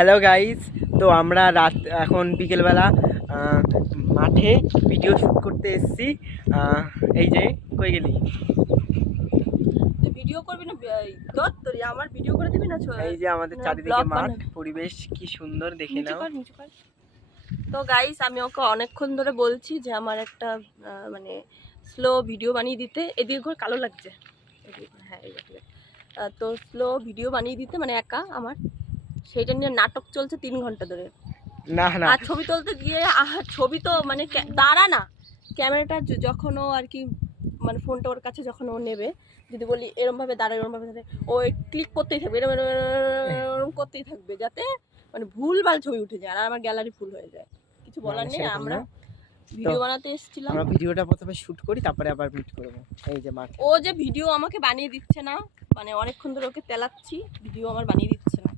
Hello guys, তো আমরা রাত এখন বিকেলবেলা মাঠে ভিডিও শ্যুট করতে এসেছি। এই যে কই গেলি? ভিডিও করবি না তোর তোরই আমার ভিডিও করে দিবি না? এই যে আমাদের চারিদিকে মাঠ, পরিবেশ কি সুন্দর দেখে নাও। তো গাইস, আমি ওকে অনেকক্ষণ ধরে বলছি যে আমার একটা মানে স্লো ভিডিও বানিয়ে দিতে। এদিকে ঘর কালো লাগছে, হ্যাঁ তো স্লো ভিডিও বানিয়ে দিতে, মানে একা আমার সেইটা নিয়ে নাটক চলছে 3 ঘন্টা ধরে। না না, আর ছবি তুলতে গিয়ে ছবি তো মানে দাঁড়া না, ক্যামেরাটা যখন ও আর কি মানে ফোনটা ওর কাছে যখন ও নেবে, যদি বলি এরমভাবে দাঁড়ায় এরমভাবে দাঁড়ায়, ও ক্লিক করতেই থাকবে, এরম করতেই থাকবে যাতে মানে ভুলভাল ছবি উঠে যায় আর আমার গ্যালারি ফুল হয়ে যায়। কিছু বলার নেই, আমরা ভিডিও বানাতে এসেছিলাম। আমরা ভিডিওটা প্রথমে শুট করি, তারপরে আবার মিট করব। এই যে মাঠ, ও যে ভিডিও আমাকে বানিয়ে দিচ্ছে না, মানে অনেকক্ষণ ধরে ওকে তেলাচ্ছি, ভিডিও আমার বানিয়ে দিচ্ছে না।